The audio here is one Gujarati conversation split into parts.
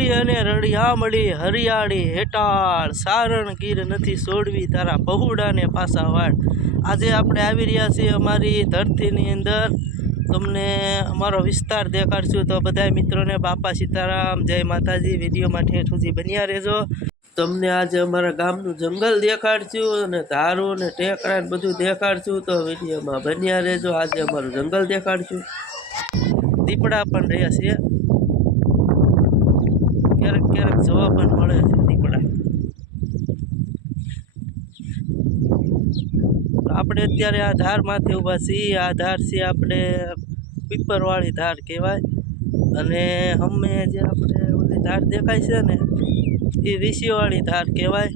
ઉડી અને રળિયામળી હરિયાળી હેટાળ સારણ ગીર નથી છોડવી તારા પહુડાને પાસા વાળ। આજે આપણે આવી રહ્યા છીએ અમારી ધરતીની અંદર, તમને અમારો વિસ્તાર દેખાડશું। તો બધા મિત્રોને બાપા સીતારામ, જય માતાજી। વિડીયોમાં ઠેઠ સુધી બન્યા રહેજો। તમને આજે અમારા ગામનું જંગલ દેખાડશું અને ધારું ને ટેકરા ને બધું દેખાડશું, તો વિડીયોમાં બન્યા રહેજો। આજે અમારું જંગલ દેખાડશું। દીપડા પણ રહ્યા છે, ક્યારેક ક્યારેક જોવા પણ મળે છે દીપડા। તો આપણે અત્યારે આ ધારમાંથી ઊભા છીએ। આ ધાર છે આપણે પીપરવાળી ધાર કહેવાય, અને અમે જે આપણે ઓલી ધાર દેખાય છે ને એ વીસીવાળી ધાર કહેવાય।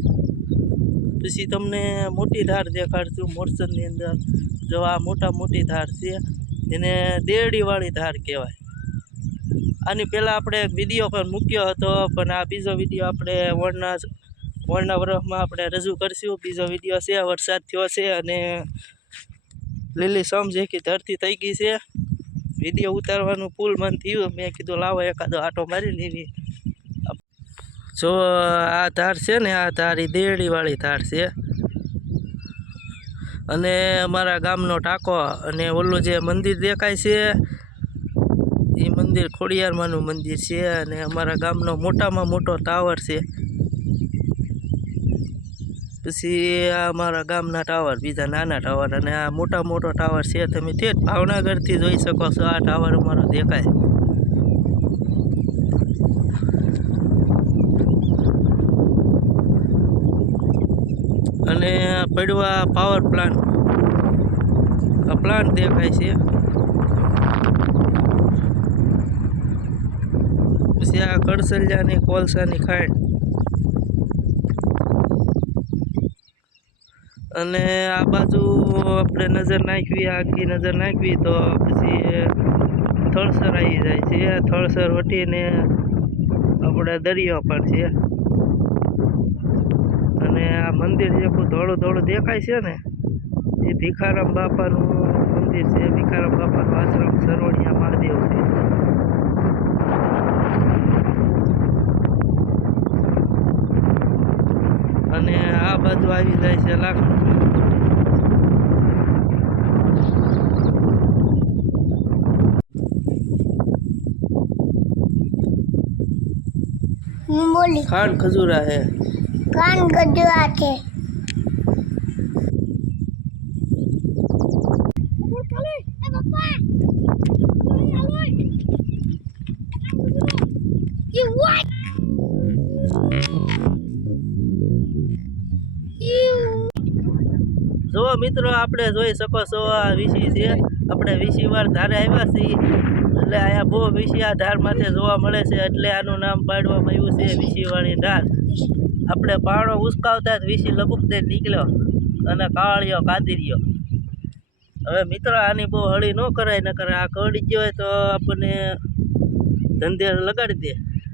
પછી તમને મોટી ધાર દેખાડશું મોરસદની અંદર। જો આ મોટી ધાર છે એને દેરડીવાળી ધાર કહેવાય। આની પહેલાં આપણે એક વિડીયો પણ મૂક્યો હતો, પણ આ બીજો વિડીયો આપણે વળના વર્ષમાં આપણે રજૂ કરીશું। બીજો વિડીયો છે, વરસાદ થયો છે અને લીલી સમ જેખી ધરતી થઈ ગઈ છે। વિડીયો ઉતારવાનું ફૂલ મન થયું, મેં કીધું લાવો એકાદો આટો મારી લેવી। જો આ ધાર છે ને, આ ધાર એ દેરડીવાળી ધાર છે, અને અમારા ગામનો ટાંકો અને ઓલું જે મંદિર દેખાય છે એ મંદિર ખોડિયારમાંનું મંદિર છે, અને અમારા ગામનો મોટામાં મોટો ટાવર છે। પછી આ અમારા ગામના ટાવર, બીજા નાના ટાવર, અને આ મોટો ટાવર છે। તમે ઠેઠ ભાવનગરથી જોઈ શકો છો, આ ટાવર અમારો દેખાય। અને પડવા પાવર પ્લાન્ટ, આ પ્લાન્ટ દેખાય છે। પછી આ કડસલિયાની કોલસાની ખાણ, અને આ બાજુ આપણે નજર નાખવી, આખી નજર નાખવી તો પછી થળસર આવી જાય છે। થળસર વટીને આપણે દરિયો પણ છે, અને આ મંદિર જે ધોળું દેખાય છે ને એ ભીખારામ બાપાનું મંદિર છે। ભીખારામ બાપાનો આશ્રમ સરવણિયા મહાદેવ છે। અને આ બાજુ આવી જાય છે લાકડું। ખાન ખજૂરા હે, કાન ગજરા છે। જો મિત્રો આપણે જોઈ શકો છો આ વીસી છે, આપણે વીસી વાર ધારે આવ્યા છીએ, એટલે અહીંયા બહુ વીસી આ ધાર માથે જોવા મળે છે, એટલે આનું નામ પાડવામાં આવ્યું છે વીસીવાળી ધાર। આપણે પાણો ઉસકાવતા જ વીસી લબુક દે નીકળ્યો અને કાળિયો કાદીર્યો। હવે મિત્રો આની બહુ હળી ન કરાય, ન કરે આ કડી ગયો હોય તો આપણને ધંધે લગાડી દે,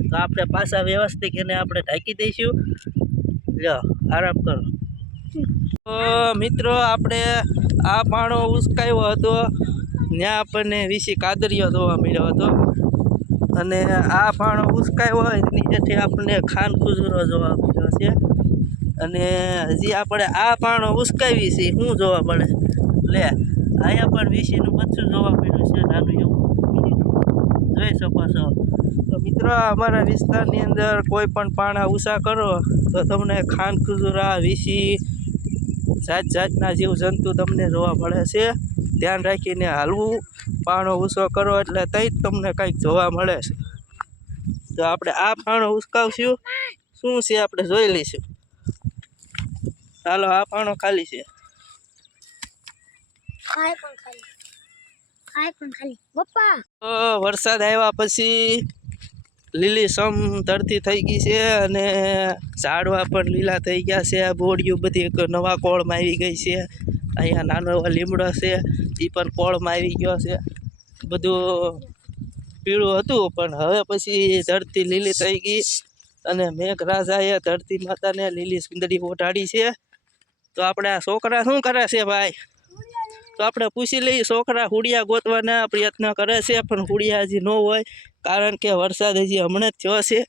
તો આપણે પાછા વ્યવસ્થિત એને આપણે ઢાંકી દઈશું। લ્યો આરામ કરો। તો મિત્રો આપણે આ પાણો ઉસકાવ્યો હતો, ત્યાં આપણને વીસી કાદરિયો જોવા મળ્યો હતો, અને આ પાણો ઉસકાવ્યો હોય નીચેથી આપણને ખાન ખુજૂરો જોવા મળ્યો છે। અને હજી આપણે આ પાણો ઉસકાવી છે શું જોવા મળે, લે અહીંયા પણ વીસીનું બચ્ચું જોવા મળ્યું છે નાનું એવું, જોઈ શકો છો। તો મિત્રો અમારા વિસ્તારની અંદર કોઈ પણ પાણા ઊંચા કરો તો તમને ખાન ખુજૂરા, વીસી, જાતના જીવજંતુ તમને જોવા મળે છે। ધ્યાન રાખીને હાલવું, પાણો ઊંચો કરો એટલે તઈ જ તમને કંઈક જોવા મળે છે। તો આપણે આ પાણો ઉસકાવશું, શું છે આપણે જોઈ લઈશું। ચાલો આ પાણો ખાલી છે, તો વરસાદ આવ્યા પછી લીલી સમ ધરતી થઈ ગઈ છે, અને ઝાડવા પણ લીલા થઈ ગયા છે। બોડિયું બધી નવા કોળમાં આવી ગઈ છે। અહીંયા નાનો એવો લીમડો છે એ પણ કોળમાં આવી ગયો છે। બધું પીળું હતું પણ હવે પછી ધરતી લીલી થઈ ગઈ, અને મેઘરાજાએ ધરતી માતાને લીલી સુંદરી ઓઢાડી છે। તો આપણે આ છોકરા શું કરે છે ભાઈ, તો આપણે પૂછી લઈએ। છોકરા હુડિયા ગોતવાના પ્રયત્ન કરે છે, પણ હુડિયા હજી ન હોય, કારણ કે વરસાદ હજી હમણાં જ થયો છે,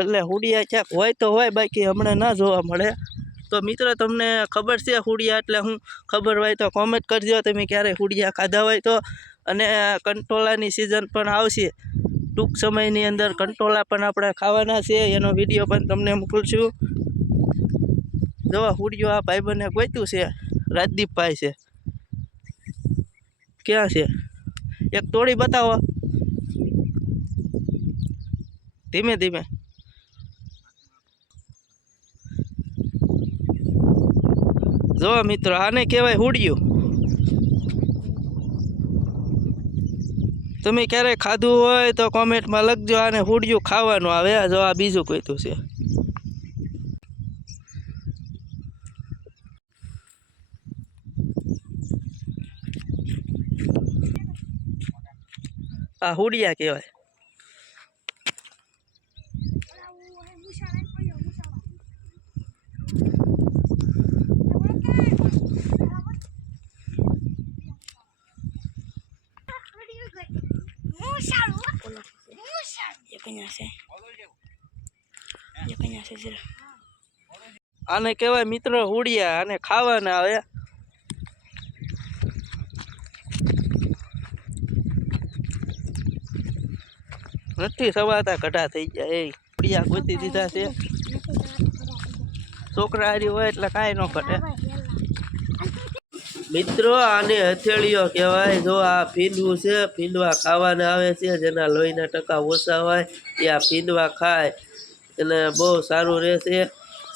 એટલે હુડિયા ક્યાંક હોય તો હોય, બાકી હમણાં ના જોવા મળે. તો મિત્રો તમને ખબર છે હુડિયા એટલે હું? ખબર હોય તો કોમેન્ટ કરજો તમે ક્યારે હુડિયા ખાધા હોય તો. અને કંટોલાની સિઝન પણ આવશે ટૂંક સમયની અંદર. કંટોલા પણ આપણે ખાવાના છે, એનો વિડીયો પણ તમને મોકલશું. જો હુડિયો આ ભાઈબંધને ગોત્યું છે, રાજદીપભાઈ છે. ક્યાં છે? એક તોડી બતાવો, ધીમે ધીમે. જો મિત્રો આને કહેવાય હુડિયું. તમે ક્યારેય ખાધું હોય તો કોમેન્ટમાં લખજો. આને હુડિયું ખાવાનું આવે. જો આ બીજું કોઈતું છે. આ હુડિયા કહેવાય. આને કહેવાય મિત્રો હુડિયા. આને ખાવાના આવે. નથી સવાતા કઢા થઈ ગયા. એ હુડિયા ગોતી દીધા છે. છોકરા હારી હોય એટલે કાંઈ ન ઘટે. મિત્રો આને હથેળીઓ કહેવાય. જો આ ફીંડવું છે, ફીંડવા ખાવાના આવે છે. જેના લોહીના ટકા ઓછા હોય એ આ ફીંડવા ખાય અને બહુ સારું રહેશે.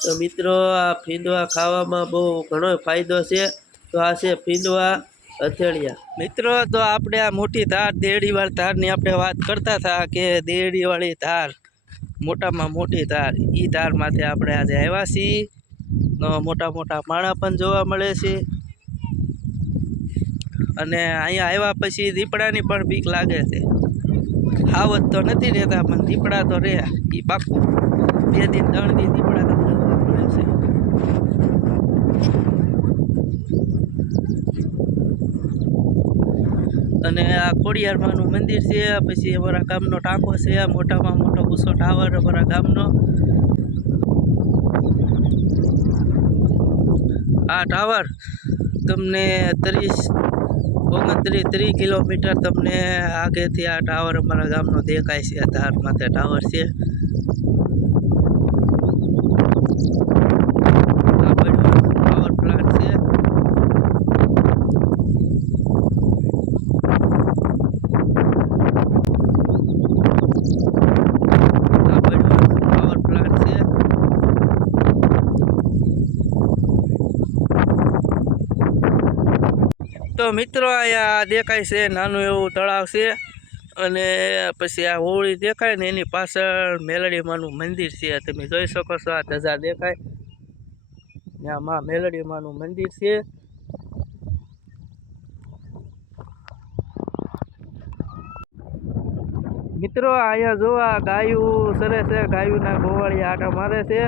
તો મિત્રો આ ફીંડવા ખાવામાં બહુ ઘણો ફાયદો છે. તો આ છે ફીંડવા હથેળિયા. મિત્રો તો આપણે આ મોટી ધાર, દેરડીવાળી ધારની આપણે વાત કરતા હતા કે દેરડીવાળી ધાર મોટામાં મોટી ધાર, એ ધારમાંથી આપણે આજે આવ્યા છીએ. મોટા મોટા માણા પણ જોવા મળે છે. અને અહીંયા આવ્યા પછી દીપડાની પણ બીક લાગે છે. હાવત તો નથી રહેતા પણ દીપડા તો રહે, એ પાકું. 2 દિન 3 દિન દીપડા તમને જોવા મળે છે. અને આ ખોડિયારમાંનું મંદિર છે. પછી અમારા ગામનો ટાંકો છે, મોટામાં મોટો ઊંચો ટાવર અમારા ગામનો. આ ટાવર તમને 30 કિલોમીટર તમને આગેથી આ ટાવર અમારા ગામનો દેખાય છે. આ ધાર માથે ટાવર છે. આ પાવર પ્લાન્ટ છે. તો મિત્રો અહીંયા દેખાય છે નાનું એવું તળાવ છે. અને પછી આ હોળી દેખાય ને એની પાછળ મેલડીમાનું મંદિર છે. તમે જોઈ શકો છો, આ ધજા દેખાય ત્યાં માં મેલડીમાનું મંદિર છે. મિત્રો અહીંયા જો આ ગાયું સરે છે, ગાયુંના ગોવાળિયા આટા મારે છે.